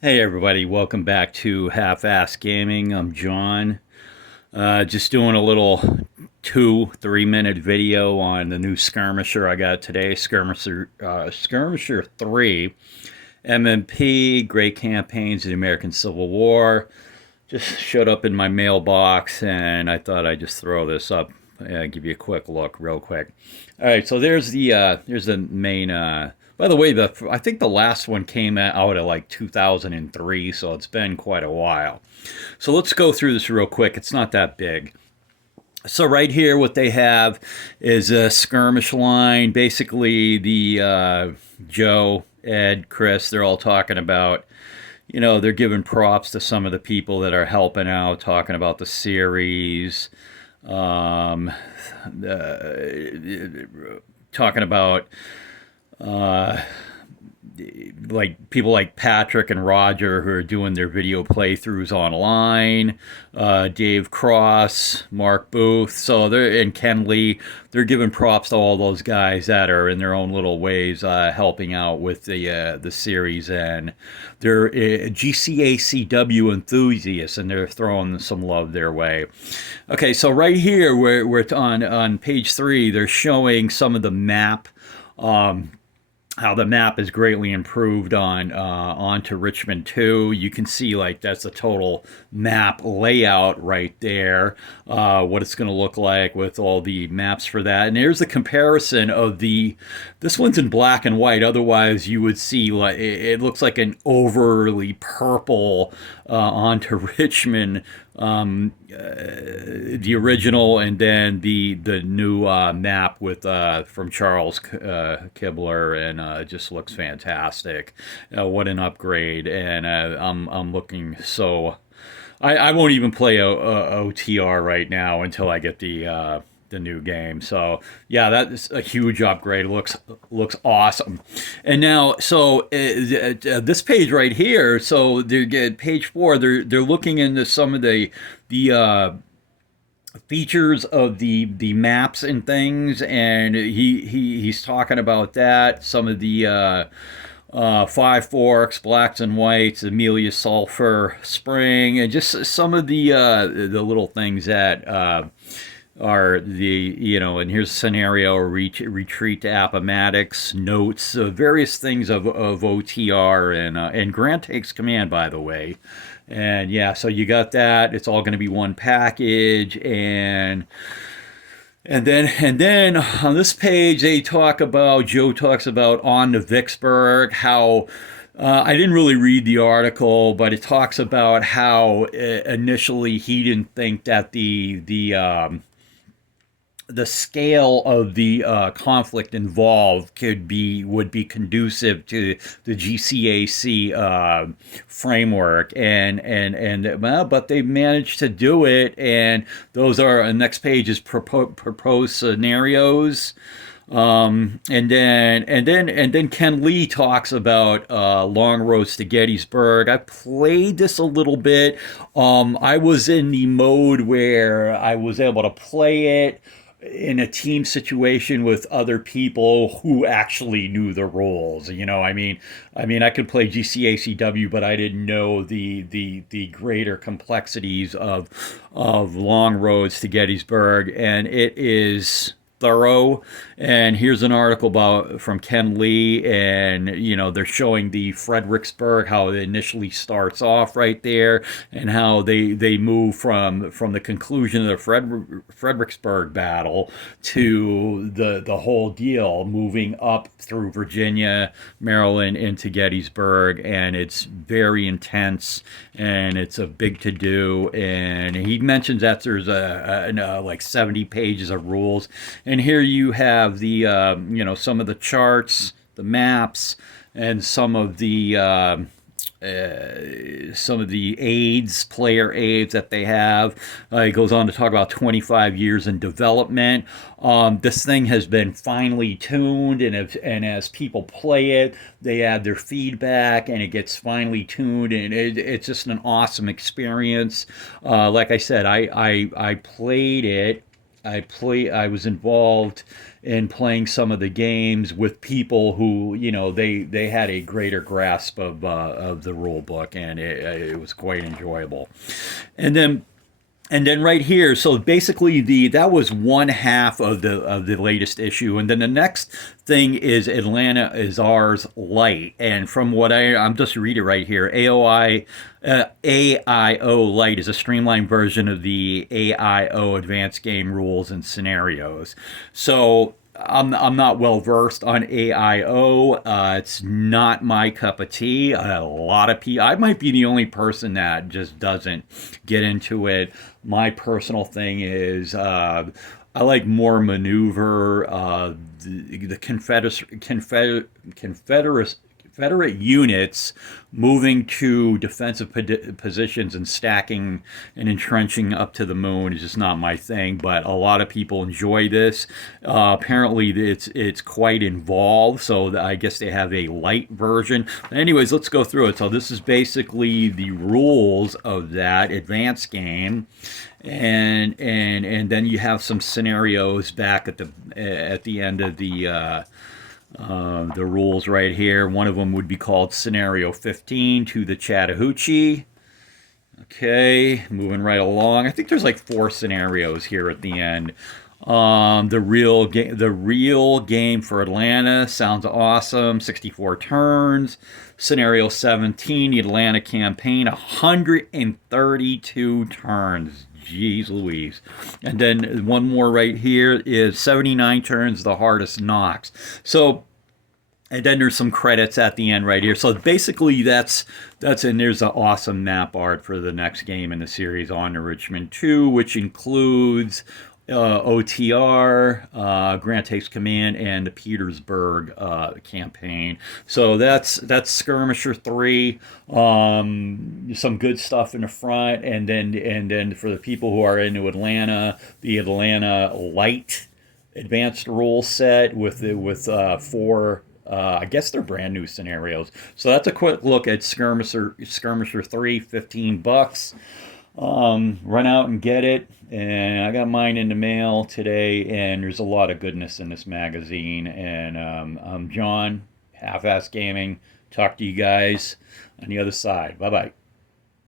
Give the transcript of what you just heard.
Hey everybody, welcome back to Half-Ass Gaming. I'm John. Just doing a little 2-3 minute video on the new Skirmisher I got today. Skirmisher 3. MMP, Great Campaigns of the American Civil War. Just showed up in my mailbox and I thought I'd just throw this up and give you a quick look real quick. All right, so there's the main by the way, I think the last one came out at like 2003, so it's been quite a while. So let's go through this real quick. It's not that big. So right here, what they have is a skirmish line. Basically, the Joe, Ed, Chris, they're all talking about, they're giving props to some of the people that are helping out, talking about the series, um, talking about uh, like people like Patrick and Roger who are doing their video playthroughs online, Dave Cross, Mark Booth, and Ken Lee. They're giving props to all those guys that are in their own little ways helping out with the series, and they're GCACW enthusiasts, and they're throwing some love their way. Okay, so right here, where it's on page 3, they're showing some of the map. How the map is greatly improved onto Richmond 2. You can see like that's a total map layout right there. What it's going to look like with all the maps for that. And here's the comparison of this one's in black and white. Otherwise, you would see like it looks like an overly purple onto Richmond, the original, and then the new map with from Charles Kibler, and it just looks fantastic. What an upgrade! And I'm looking so. I won't even play OTR right now until I get the new game. So yeah, that is a huge upgrade. Looks awesome. And now, so this page right here. So they get page 4. They're looking into some of the features of the maps and things, and he's talking about that. Some of the Five Forks, Blacks and Whites, Amelia Sulphur Spring, and just some of the little things that are and here's a scenario: retreat to Appomattox, notes, various things of OTR, and Grant takes command, by the way. And yeah, so you got that. It's all going to be one package, and then on this page Joe talks about on to Vicksburg, how I didn't really read the article, but it talks about how initially he didn't think that the scale of the conflict involved would be conducive to the GCAC framework, and well, but they managed to do it, and those are next page is proposed scenarios. And then Ken Lee talks about long roads to Gettysburg. I played this a little bit. I was in the mode where I was able to play it in a team situation with other people who actually knew the rules. I mean, I could play GCACW, but I didn't know the greater complexities of long roads to Gettysburg, and it is thorough. And here's an article from Ken Lee, and they're showing the Fredericksburg, how it initially starts off right there, and how they move from the conclusion of the Fredericksburg battle to the whole deal, moving up through Virginia, Maryland, into Gettysburg, and it's very intense, and it's a big to do. And he mentions that there's like 70 pages of rules, and here you have some of the charts, the maps, and some of the aids, player aids that they have. He goes on to talk about 25 years in development. This thing has been finely tuned, and as people play it, they add their feedback, and it gets finely tuned, and it's just an awesome experience. Like I said, I played it I was involved in playing some of the games with people who, they had a greater grasp of the rule book, and it was quite enjoyable. And then and then right here, so basically the that was one half of the latest issue, and then the next thing is Atlanta is Ours Light, and from what I'm just read it right here, AIO Light is a streamlined version of the AIO Advanced Game Rules and Scenarios. So I'm not well versed on AIO. It's not my cup of tea. A lot of people, I might be the only person that just doesn't get into it. My personal thing is I like more maneuver. The Confederate units moving to defensive positions and stacking and entrenching up to the moon is just not my thing. But a lot of people enjoy this. Apparently, it's quite involved. So I guess they have a light version. But anyways, let's go through it. So this is basically the rules of that advanced game, and then you have some scenarios back at the end of the rules right here. One of them would be called Scenario 15 to the Chattahoochee. Okay, moving right along. I think there's like four scenarios here at the end. The real game for Atlanta sounds awesome. 64 turns. Scenario 17, the Atlanta campaign, 132 turns. Jeez Louise. And then one more right here is 79 turns, the hardest knocks. So, and then there's some credits at the end right here. So basically and there's an awesome map art for the next game in the series, On to Richmond 2, which includes OTR, Grant Takes Command, and the Petersburg campaign. So that's Skirmisher 3. Some good stuff in the front, and then for the people who are into Atlanta, the Atlanta Light Advanced Rule Set with four. I guess they're brand new scenarios. So that's a quick look at Skirmisher 3, $15. Run out and get it. And I got mine in the mail today, and there's a lot of goodness in this magazine. And I'm John, Half-Ass Gaming. Talk to you guys on the other side. Bye bye.